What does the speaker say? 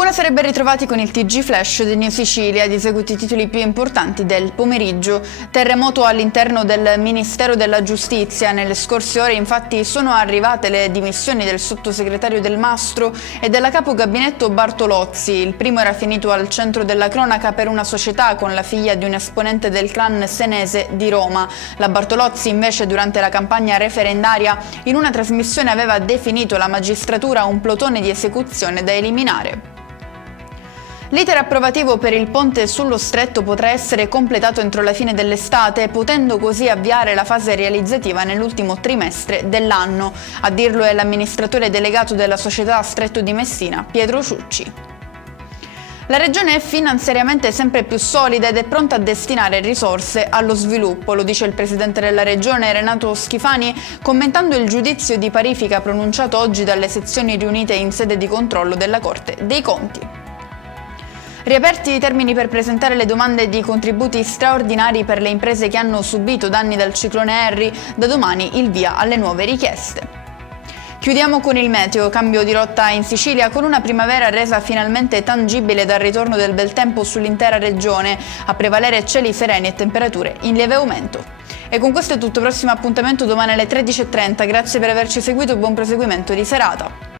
Buonasera e ben ritrovati con il TG Flash di New Sicilia. Di seguito i titoli più importanti del pomeriggio. Terremoto all'interno del Ministero della Giustizia. Nelle scorse ore infatti sono arrivate le dimissioni del sottosegretario Del Mastro e della capo gabinetto Bartolozzi. Il primo era finito al centro della cronaca per una società con la figlia di un esponente del clan senese di Roma. La Bartolozzi invece durante la campagna referendaria in una trasmissione aveva definito la magistratura un plotone di esecuzione da eliminare. L'iter approvativo per il ponte sullo Stretto potrà essere completato entro la fine dell'estate, potendo così avviare la fase realizzativa nell'ultimo trimestre dell'anno. A dirlo è l'amministratore delegato della società Stretto di Messina, Pietro Ciucci. La Regione è finanziariamente sempre più solida ed è pronta a destinare risorse allo sviluppo, lo dice il Presidente della Regione Renato Schifani commentando il giudizio di parifica pronunciato oggi dalle sezioni riunite in sede di controllo della Corte dei Conti. Riaperti i termini per presentare le domande di contributi straordinari per le imprese che hanno subito danni dal ciclone Harry, da domani il via alle nuove richieste. Chiudiamo con il meteo, cambio di rotta in Sicilia con una primavera resa finalmente tangibile dal ritorno del bel tempo sull'intera regione, a prevalere cieli sereni e temperature in lieve aumento. E con questo è tutto, prossimo appuntamento domani alle 13:30, grazie per averci seguito e buon proseguimento di serata.